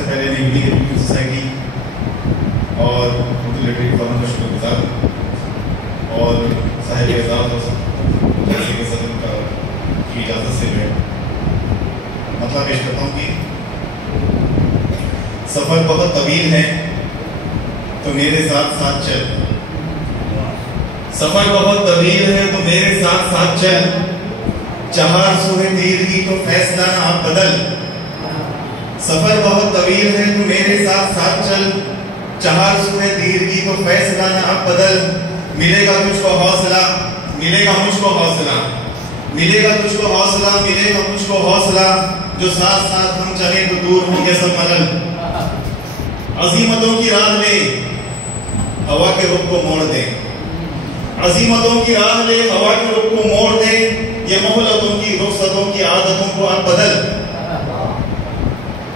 सबसे पहले मैं यूनिक एजुकेशन सोसाइटी और उर्दू लिटरेरी फोरम का शुक्रगुजार और साहिब एजाज और जैसे के सदन का की इजाज़त से मैं मतलब पेश करता हूँ कि सफ़र बहुत तवील है तो मेरे साथ साथ चल। सफ़र बहुत तवील है तो मेरे साथ साथ चल। 400 है तीरगी तो फैसला ना आप बदल। सफर बहुत तवील है तो मेरे साथ साथ चल। 400 है तीरगी तो फैसला ना आप बदल। मिलेगा तुझको हौसला, मिलेगा मुझको हौसला, मिलेगा तुझको हौसला, मिलेगा मुझको हौसला। जो साथ साथ हम चले तो दूर होंगे सब मलल। अजीमतों की राह ले हवा के रुख को मोड़ दे। अजीमतों की राह ले हवा के रुख को मोड़ दे। ये मोहलतों की रुखसतों की आदतों को आप बदल।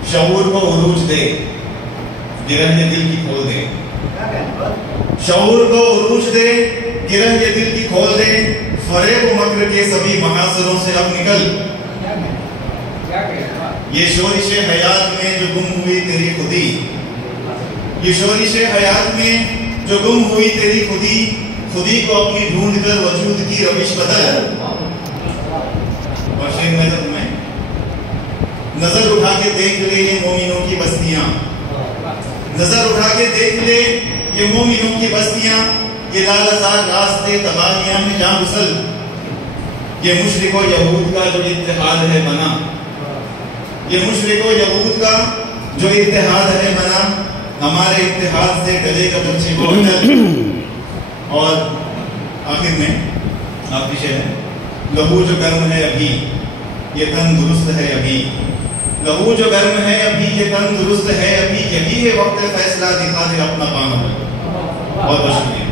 शऊर को उरूज दे, गिरह ये दिल की खोल दे। शऊर को उरूज दे, गिरह ये दिल की खोल दे। फरेब मक्र के सभी महासरों से अब निकल। ये शोरिशे हयात में जो गुम हुई तेरी खुदी, ये शोरिशे हयात में जो गुम हुई तेरी खुदी। खुदी को अपनी ढूंढ कर वजूद की रविश बदल। और शेर में नजर उठा के देख ले ये मोमिनों की बस्तियां। नजर उठा के देख ले ये मोमिनों की बस्तियां। ये लालजार रास्ते तबाहियां में जा घुसल। ये मुशरिको यहूद का जो इत्तेहाद है बना, ये मुशरिको यहूद का जो इत्तेहाद है बना। हमारे इत्तेहाद से डरेगा बच्चे को। और आखिर में आखिरी शेर है, लहू जो गर्म है अभी ये तन दुरुस्त है अभी। लहू जो गर्म है अभी ये तन दुरुस्त है अभी। यही है वक्त फैसला दिखा दे अपना पान। बहुत बहुत शुक्रिया।